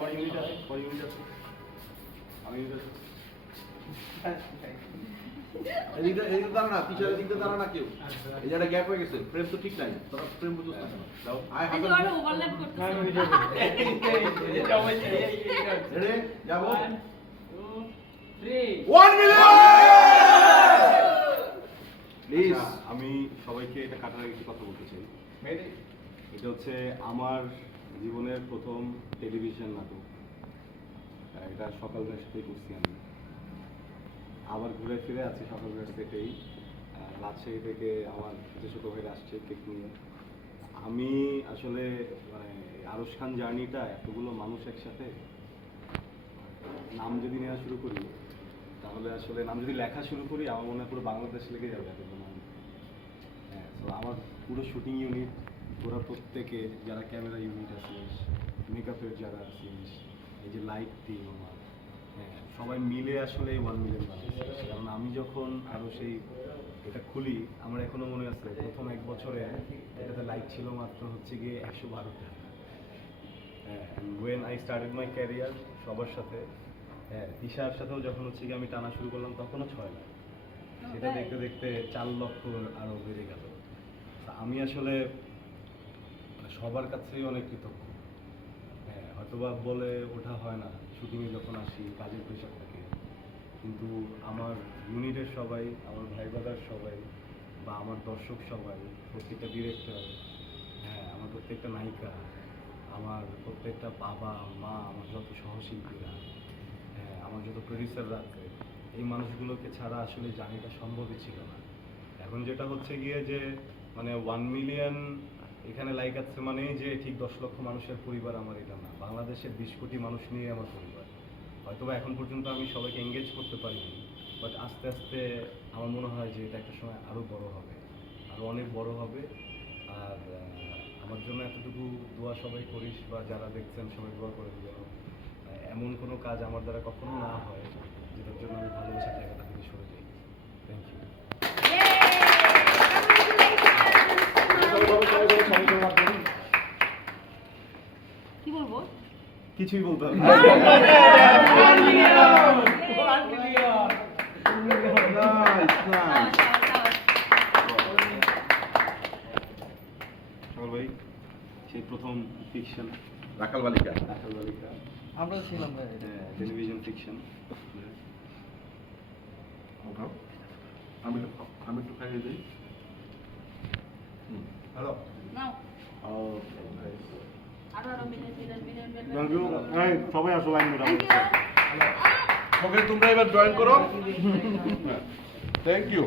আমার ইউনিট আছে, আমি ইউনিট আছে। এদিকে দাঁড়া না, পিছনের দিকে দাঁড়া না কেউ। এই যে একটা গ্যাপ হয়ে গেছে, ফ্রেম তো ঠিক নাই। তোরা ফ্রেম বুঝছ না কেন? দাও। এই যে ওরা ওভারল্যাপ করতেছে। রেডি? যাবো। 1 2 3 1 মিলিয়ন! প্লিজ আমি সবাইকে এটা কাটার একটি কথা বলতে চাই। এটা হচ্ছে আমার জীবনের প্রথম টেলিভিশন নাটক। এটা সকালবেলা সাথেই করছি আমি। আবার ঘুরে ফিরে আছি সকালবেলা সেটাই। রাজশাহী থেকে আমার ছোটো ভাইরা আসছে কেক নিয়ে। আমি আসলে মানে আরশ খান জার্নিটা এতগুলো মানুষ একসাথে, নাম যদি নেওয়া শুরু করি তাহলে আসলে নাম যদি লেখা শুরু করি আমার মনে হয় পুরো বাংলাদেশ লেগে যাবে এতগুলো নাম। হ্যাঁ, তো আমার পুরো শুটিং ইউনিট, ওরা প্রত্যেকে যারা ক্যামেরা ইউনিট আছিস, মেকআপের যারা আছিস, এই যে লাইট টিম আমার, হ্যাঁ সবাই মিলে আসলে 1 মিলিয়ন বানিয়েছে। কারণ আমি যখন আরও সেই এটা খুলি, আমার এখনো মনে আছে প্রথম 1 বছরে এটাতে লাইট ছিল মাত্র হচ্ছে গিয়ে 112টা। হ্যাঁ, when I started my career সবার সাথে, হ্যাঁ দিশার সাথেও যখন হচ্ছে গিয়ে আমি টানা শুরু করলাম তখনও 6 লাখ। সেটা দেখতে দেখতে 4 লক্ষ আরও বেড়ে গেল। আমি আসলে সবার কাছেই অনেক কৃতজ্ঞ। হ্যাঁ হয়তোবা বলে ওঠা হয় না, শুটিংয়ে যখন আসি কাজের প্রেশার থাকে, কিন্তু আমার ইউনিটের সবাই, আমার ভাই ব্রাদার সবাই, বা আমার দর্শক সবাই, প্রত্যেকটা ডিরেক্টর, হ্যাঁ আমার প্রত্যেকটা নায়িকা, আমার প্রত্যেকটা বাবা মা, আমার যত সহশিল্পীরা, হ্যাঁ আমার যত প্রডিউসাররা আছে, এই মানুষগুলোকে ছাড়া আসলে জার্নিটা সম্ভবই ছিল না। এখন যেটা হচ্ছে গিয়ে যে মানে 1 মিলিয়ন এখানে লাইক আছে মানেই যে ঠিক 10 লক্ষ মানুষের পরিবার আমার, এটা না। বাংলাদেশের 20 কোটি মানুষ নিয়ে আমার পরিবার। হয়তোবা এখন পর্যন্ত আমি সবাইকে এঙ্গেজ করতে পারিনি, বাট আস্তে আস্তে আমার মনে হয় যে এটা একটা সময় আরও বড় হবে, আরও অনেক বড় হবে। আর আমার জন্য এতটুকু দোয়া সবাই করিস, বা যারা দেখছেন সবাই দোয়া করে যেন এমন কোনো কাজ আমার দ্বারা কখনো না হয় যেটার জন্য আমি ভালোবাসার জায়গাটা থেকে সরে যাই। Thank you. কি বলবো? কিছুই বলতে হবে ভাই। সেই প্রথম ফিকশন রাখাল বালিকা, আমরা ছিলাম ভাই, টেলিভিশন ফিকশন। আমি একটু খাইয়ে দিই। হ্যালো, নাও। আরো সবাই আসো লাইন ধরে। Thank you. ওকে তোমরা এবার জয়েন করো। Thank you.